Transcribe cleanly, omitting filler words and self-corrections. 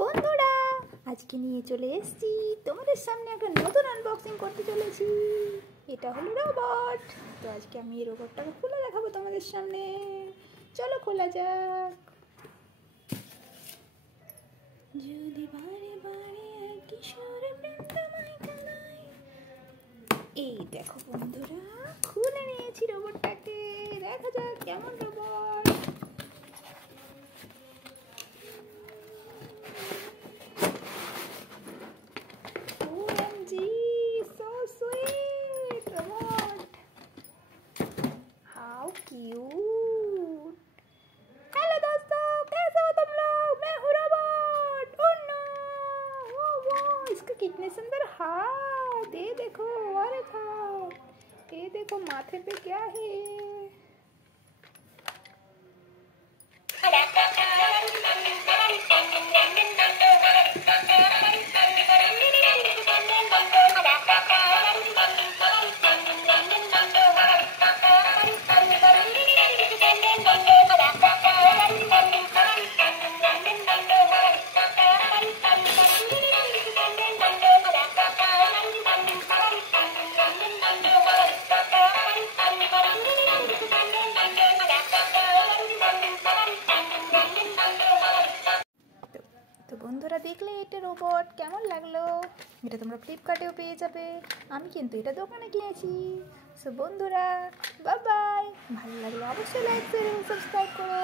বন্ধুরা, আজকে নিয়ে চলে এসেছি তোমাদের সামনে একটা নতুন আনবক্সিং করতে চলেছি। এটা হলো রোবট। তো আজকে আমি এই রোবটটাকে খুলে দেখাবো তোমাদের সামনে। চলো খোলা যাক। যদি বারে বারে একই সুরে প্রেম তোমায় কানাই। এই দেখো বন্ধুরা, খুলে নিয়েছি রোবটটাকে। দেখা যাক কেমন রোবট। क्यूट। हेलो दोस्तों, कैसे हो तुम लोग? मैं हूँ रोबोट। ओह नो, वो इसका कितने सुंदर हाथ। ये देखो और एक हाथ। ये देखो माथे पे क्या है। তো বন্ধুরা, দেখলে এটা রোবট কেমন লাগলো? এটা তোমরা ফ্লিপকার্টেও পেয়ে যাবে। আমি কিন্তু এটা দোকানে কিনেছি। সো বন্ধুরা, বাই বাই। ভালো লাগলে অবশ্যই লাইক শেয়ার এবং সাবস্ক্রাইব করো।